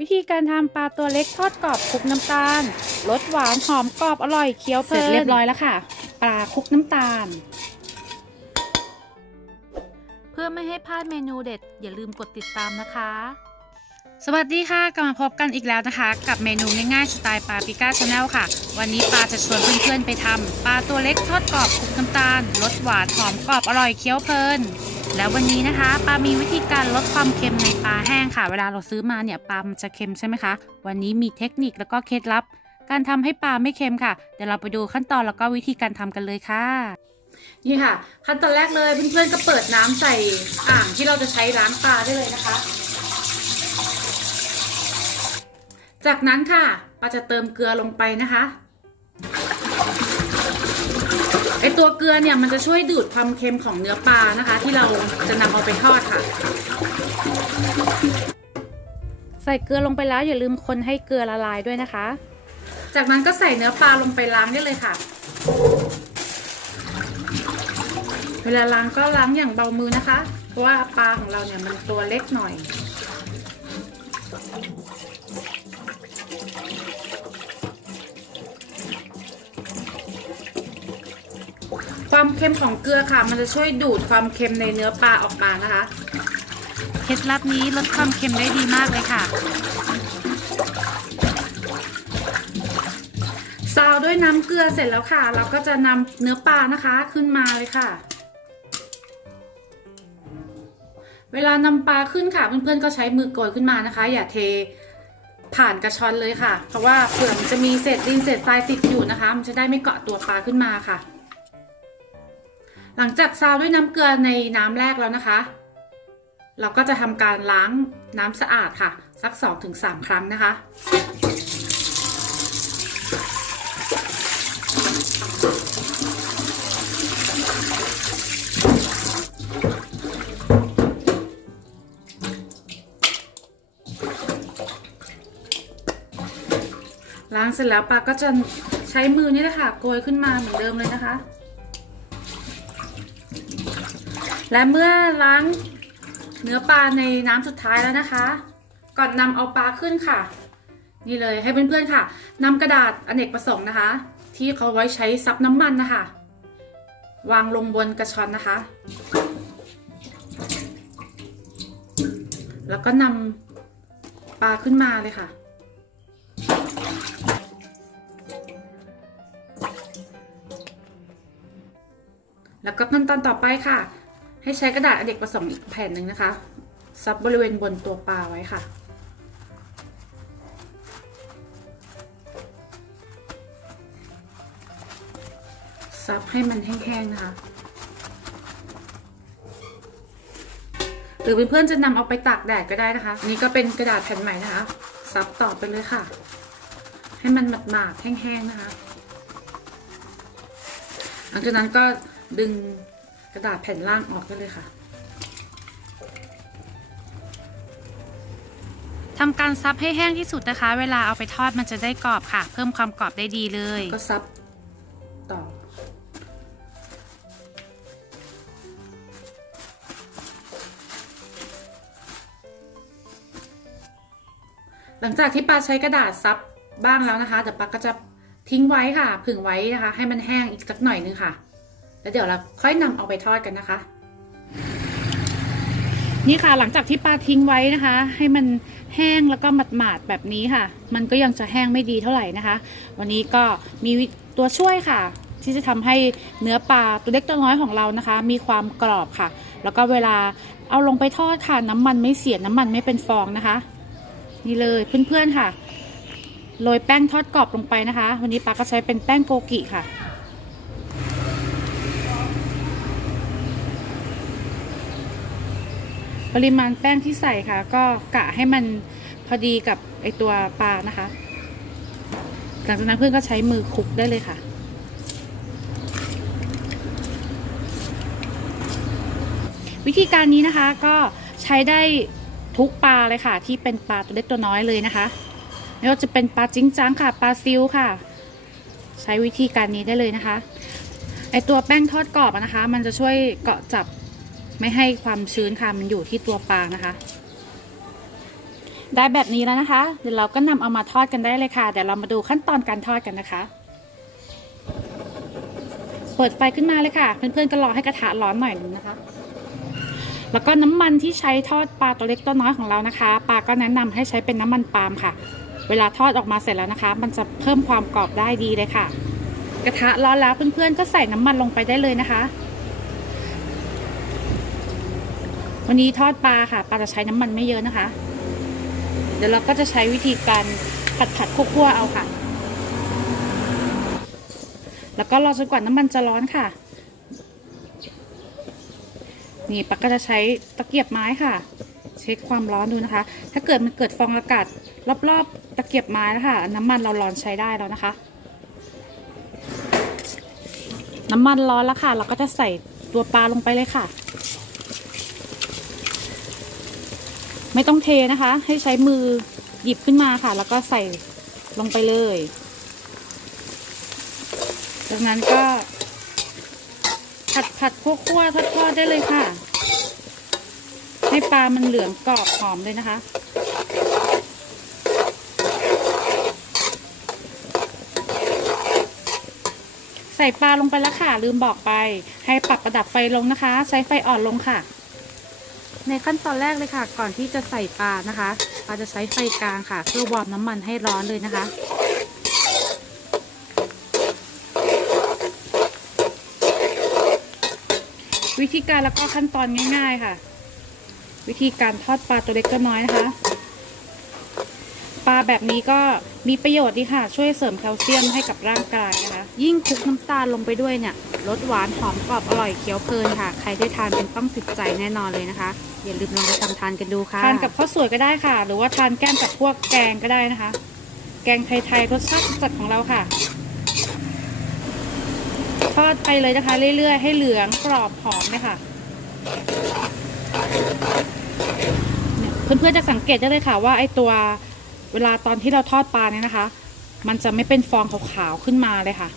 วิธีการทำปลาตัวเล็กทอดกรอบคลุกน้ำตาล รสหวานหอมกรอบอร่อยเคี้ยวเพลินเสร็จเรียบร้อยแล้วค่ะ ปลาคลุกน้ำตาล เพื่อไม่ให้พลาดเมนูเด็ด อย่าลืมกดติดตามนะคะ สวัสดีค่ะกลับมาพบกันอีกแล้วนะคะ กับเมนูง่ายๆสไตล์ปาปิก้าชาแนลค่ะ วันนี้ปาจะชวนเพื่อนๆไปทำปลาตัวเล็กทอดกรอบคลุกน้ำตาล รสหวานหอมกรอบอร่อยเคี้ยวเพลิน แล้ววันนี้นะคะปามีวิธีการลดความเค็มในปลาแห้งค่ะ เวลาเราซื้อมาเนี่ยปลามันจะเค็มใช่ไหมคะ วันนี้มีเทคนิคแล้วก็เคล็ดลับ การทำให้ปลาไม่เค็มค่ะ เดี๋ยวเราไปดูขั้นตอนแล้วก็วิธีการทำกันเลยค่ะ นี่ค่ะ ขั้นตอนแรกเลยเพื่อนๆก็เปิดน้ำใส่อ่างที่เราจะใช้ล้างปลาได้เลยนะคะ จากนั้นค่ะปาจะเติมเกลือลงไปนะคะ อตัวเกลือเนี่ยมันจะช่วยดูดความเค็มของเนื้อปลานะคะ ที่เราจะนำเอาไปทอดค่ะ ใส่เกลือลงไปแล้วอย่าลืมคนให้เกลือละลายด้วยนะคะ จากนั้นก็ใส่เนื้อปลาลงไปล้างได้เลยค่ะ เวลาล้างก็ล้างอย่างเบามือนะคะ เพราะว่าปลาของเราเนี่ยมันตัวเล็กหน่อย ความเค็มของเกลือค่ะ มันจะช่วยดูดความเค็มในเนื้อปลาออกมานะคะเคล็ดลับนี้ลดความเค็มได้ดีมากเลยค่ะซาวด้วยน้ำเกลือเสร็จแล้วค่ะ เราก็จะนำเนื้อปลานะคะขึ้นมาเลยค่ะ เวลานำปลาขึ้นค่ะ เพื่อนๆก็ใช้มือโกยขึ้นมานะคะ อย่าเทผ่านกระชอนเลยค่ะ เพราะว่าเผื่อมันจะมีเศษดินเศษทรายติดอยู่นะคะ มันจะได้ไม่เกาะตัวปลาขึ้นมาค่ะ หลังจากซาวด้วยน้ำเกลือในน้ำแรกแล้วนะคะ เราก็จะทำการล้างน้ำสะอาดค่ะ สัก 2-3 ครั้งนะคะล้างเสร็จแล้วปลาก็จะใช้มือนี่แหละค่ะโกยขึ้นมาเหมือนเดิมเลยนะคะ และเมื่อล้างเนื้อปลาในน้ำสุดท้ายแล้วนะคะ ก่อนนำเอาปลาขึ้นค่ะ นี่เลยให้เพื่อนๆค่ะนำกระดาษอเนกประสงค์นะคะ ที่เขาไว้ใช้ซับน้ำมันนะคะ วางลงบนกระชอนนะคะ แล้วก็นำปลาขึ้นมาเลยค่ะแล้วก็ขั้นตอนต่อไปค่ะ ให้ใช้กระดาษอเนกประสงค์อีกแผ่นหนึ่งนะคะ ซับบริเวณบนตัวปลาไว้ค่ะ ซับให้มันแห้งๆนะคะ หรือเพื่อนๆจะนำเอาไปตากแดดก็ได้นะคะ อันนี้ก็เป็นกระดาษแผ่นใหม่นะคะ ซับต่อไปเลยค่ะ ให้มันหมาดๆแห้งๆนะคะ หลังจากนั้นก็ดึง ระดาษแผ่นล่างออกได้เลยค่ะทำการซับให้แห้งที่สุดนะคะ เวลาเอาไปทอดมันจะได้กรอบค่ะ เพิ่มความกรอบได้ดีเลย ก็ซับต่อ หลังจากที่ปลาใช้กระดาษซับบ้างแล้วนะคะเดี๋ยวปลาก็จะทิ้งไว้ค่ะ ผึ่งไว้นะคะ ให้มันแห้งอีกสักหน่อยนึงค่ะ แล้วเดี๋ยวเราค่อยนำเอาไปทอดกันนะคะ นี่ค่ะหลังจากที่ปลาทิ้งไว้นะคะ ให้มันแห้งแล้วก็หมาดๆแบบนี้ค่ะ มันก็ยังจะแห้งไม่ดีเท่าไหร่นะคะ วันนี้ก็มีตัวช่วยค่ะ ที่จะทำให้เนื้อปลาตัวเล็กตัวน้อยของเรานะคะ มีความกรอบค่ะ แล้วก็เวลาเอาลงไปทอดค่ะน้ำมันไม่เสียน้ำมันไม่เป็นฟองนะคะ นี่เลยเพื่อนๆค่ะโรยแป้งทอดกรอบลงไปนะคะ วันนี้ปาก็ใช้เป็นแป้งโกกิค่ะ ปริมาณแป้งที่ใส่ค่ะ ก็กะให้มันพอดีกับไอตัวปลานะคะ หลังจากนั้นเพื่อนก็ใช้มือคลุกได้เลยค่ะวิธีการนี้นะคะก็ใช้ได้ทุกปลาเลยค่ะ ที่เป็นปลาตัวเล็กตัวน้อยเลยนะคะไม่ว่าจะเป็นปลาจิ้งจ้างค่ะปลาซิวค่ะ ใช้วิธีการนี้ได้เลยนะคะไอตัวแป้งทอดกรอบนะคะ มันจะช่วยเกาะจับ ไม่ให้ความชื้นค่ะมันอยู่ที่ตัวปลานะคะ ได้แบบนี้แล้วนะคะ เดี๋ยวเราก็นำเอามาทอดกันได้เลยค่ะ เดี๋ยวเรามาดูขั้นตอนการทอดกันนะคะ เปิดไฟขึ้นมาเลยค่ะ เพื่อนๆก็รอให้กระทะร้อนหน่อยนึงนะคะ แล้วก็น้ำมันที่ใช้ทอดปลาตัวเล็กตัวน้อยของเรานะคะปลาก็แนะนำให้ใช้เป็นน้ำมันปาล์มค่ะ เวลาทอดออกมาเสร็จแล้วนะคะ มันจะเพิ่มความกรอบได้ดีเลยค่ะ กระทะร้อนแล้วเพื่อนๆก็ใส่น้ำมันลงไปได้เลยนะคะ วันนี้ทอดปลาค่ะ ปลาจะใช้น้ำมันไม่เยอะนะคะ เดี๋ยวเราก็จะใช้วิธีการผัดผัดๆคั่วๆเอาค่ะ แล้วก็รอจนกว่าน้ำมันจะร้อนค่ะ นี่ปาก็จะใช้ตะเกียบไม้ค่ะ เช็คความร้อนดูนะคะ ถ้าเกิดมันเกิดฟองอากาศรอบๆตะเกียบไม้นะคะน้ำมันเราร้อนใช้ได้แล้วนะคะ น้ำมันร้อนแล้วค่ะ เราก็จะใส่ตัวปลาลงไปเลยค่ะ ไม่ต้องเทนะคะ ให้ใช้มือหยิบขึ้นมาค่ะ แล้วก็ใส่ลงไปเลย จากนั้นก็ ผัดผัดคั่วคั่วทอดทอดได้เลยค่ะ ให้ปลามันเหลืองกรอบหอมเลยนะคะใส่ปลาลงไปแล้วค่ะ ลืมบอกไป ให้ปรับระดับไฟลงนะคะ ใช้ไฟอ่อนลงค่ะ ในขั้นตอนแรกเลยค่ะ ก่อนที่จะใส่ปลานะคะปลาจะใช้ไฟกลางค่ะ เพื่อวอร์มน้ำมันให้ร้อนเลยนะคะวิธีการแล้วก็ขั้นตอนง่าย ๆค่ะ วิธีการทอดปลาตัวเล็กตัวน้อยนะคะ ปลาแบบนี้ก็มีประโยชน์ดีค่ะ ช่วยเสริมแคลเซียมให้กับร่างกายนะคะ ยิ่งคลุกน้ำตาลลงไปด้วยเนี่ยรสหวานหอมกรอบอร่อยเคี้ยวเพลินค่ะ ใครได้ทานเป็นต้องติดใจแน่นอนเลยนะคะ อย่าลืมลองไปทำทานกันดูค่ะทานกับข้าวสวยก็ได้ค่ะ หรือว่าทานแก้มกับพวกแกงก็ได้นะคะ แกงไทยๆรสชาติจัดของเราค่ะ ทอดไปเลยนะคะ เรื่อยๆ ให้เหลืองกรอบหอมเลยค่ะเนี่ยเพื่อนๆจะสังเกตได้เลยค่ะว่าไอตัวเวลาตอนที่เราทอดปลาเนี่ยนะคะ มันจะไม่เป็นฟองขาวๆขึ้นมาเลยค่ะ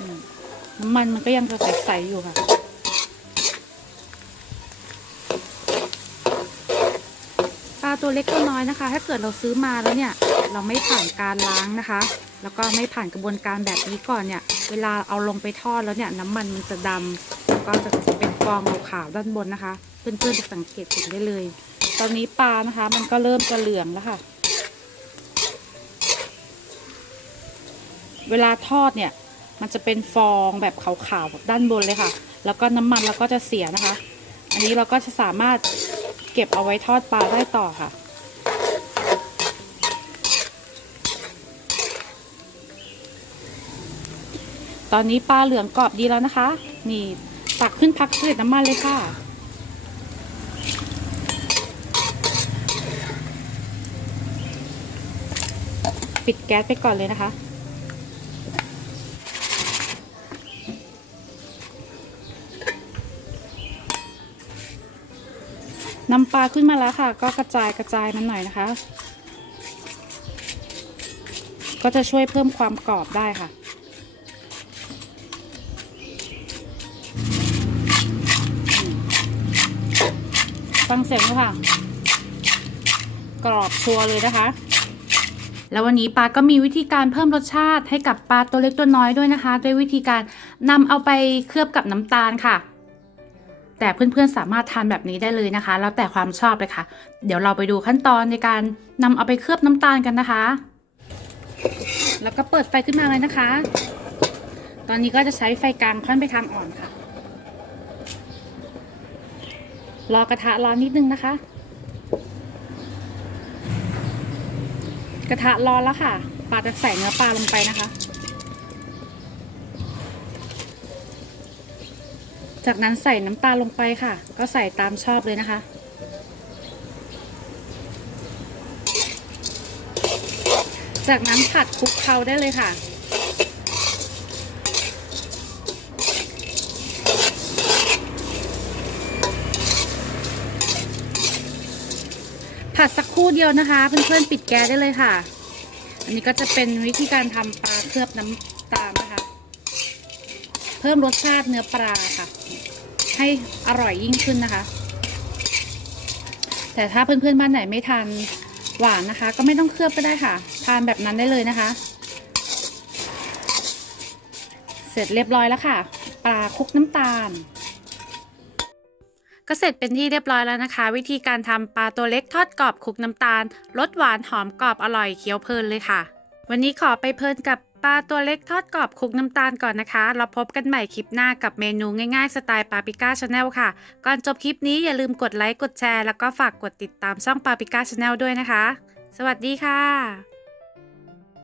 อืม น้ำมันมันก็ยังจะใสๆอยู่ค่ะปลาตัวเล็กตัวน้อยนะคะ ถ้าเกิดเราซื้อมาแล้วเนี่ย เราไม่ผ่านการล้างนะคะ แล้วก็ไม่ผ่านกระบวนการแบบนี้ก่อนเนี่ย เวลาเอาลงไปทอดแล้วเนี่ย น้ำมันมันจะดำแล้วก็จะเป็นฟองขาวๆด้านบนนะคะ เพื่อนๆจะสังเกตเห็นได้เลย ตอนนี้ปลานะคะ มันก็เริ่มจะเหลืองแล้วค่ะ เวลาทอดเนี่ย มันจะเป็นฟองแบบขาวๆแบบด้านบนเลยค่ะ แล้วก็น้ำมันเราก็จะเสียนะคะ อันนี้เราก็จะสามารถเก็บเอาไว้ทอดปลาได้ต่อค่ะ ตอนนี้ปลาเหลืองกรอบดีแล้วนะคะ นี่ตักขึ้นพักเสด็จน้ำมันเลยค่ะปิดแก๊สไปก่อนเลยนะคะ น้ำปลาขึ้นมาแล้วค่ะ ก็กระจายกระจายมันหน่อยนะคะ ก็จะช่วยเพิ่มความกรอบได้ค่ะ ฟังเสียงด้วยค่ะ กรอบชัวร์เลยนะคะแล้ววันนี้ปาก็มีวิธีการเพิ่มรสชาติให้กับปลาตัวเล็กตัวน้อยด้วยนะคะ ด้วยวิธีการนำเอาไปเคลือบกับน้ำตาลค่ะ แต่เพื่อนๆสามารถทานแบบนี้ได้เลยนะคะ แล้วแต่ความชอบเลยค่ะ เดี๋ยวเราไปดูขั้นตอนในการนำเอาไปเคลือบน้ำตาลกันนะคะ แล้วก็เปิดไฟขึ้นมาเลยนะคะ ตอนนี้ก็จะใช้ไฟกลางค่อนไปทางอ่อนค่ะ รอกระทะร้อนนิดนึงนะคะ กระทะร้อนแล้วค่ะปลาจะใส่เนื้อปลาลงไปนะคะ จากนั้นใส่น้ำตาลลงไปค่ะ ก็ใส่ตามชอบเลยนะคะ จากนั้นผัดคลุกเคล้าได้เลยค่ะ ผัดสักครู่เดียวนะคะ เพื่อนๆปิดแก๊สได้เลยค่ะ อันนี้ก็จะเป็นวิธีการทำปลาเคลือบน้ำตาล พิ่มรสชาติเนื้อปลาค่ะ ให้อร่อยยิ่งขึ้นนะคะ แต่ถ้าเพื่อนๆบ้านไหนไม่ทานหวานนะคะ ก็ไม่ต้องเคลือบก็ได้ค่ะ ทานแบบนั้นได้เลยนะคะ เสร็จเรียบร้อยแล้วค่ะ ปลาคลุกน้ำตาลก็เสร็จเป็นที่เรียบร้อยแล้วนะคะ วิธีการทำปลาตัวเล็กทอดกรอบคลุกน้ำตาลรสหวานหอมกรอบอร่อยเคี้ยวเพลินเลยค่ะ วันนี้ขอไปเพลินกับ ปลาตัวเล็กทอดกรอบคลุกน้ำตาลก่อนนะคะ เราพบกันใหม่คลิปหน้ากับเมนูง่ายๆ สไตล์ปาปิก้าชาแนลค่ะ ก่อนจบคลิปนี้อย่าลืมกดไลค์ กดแชร์ แล้วก็ฝากกดติดตามช่องปาปิก้าชาแนลด้วยนะคะ สวัสดีค่ะ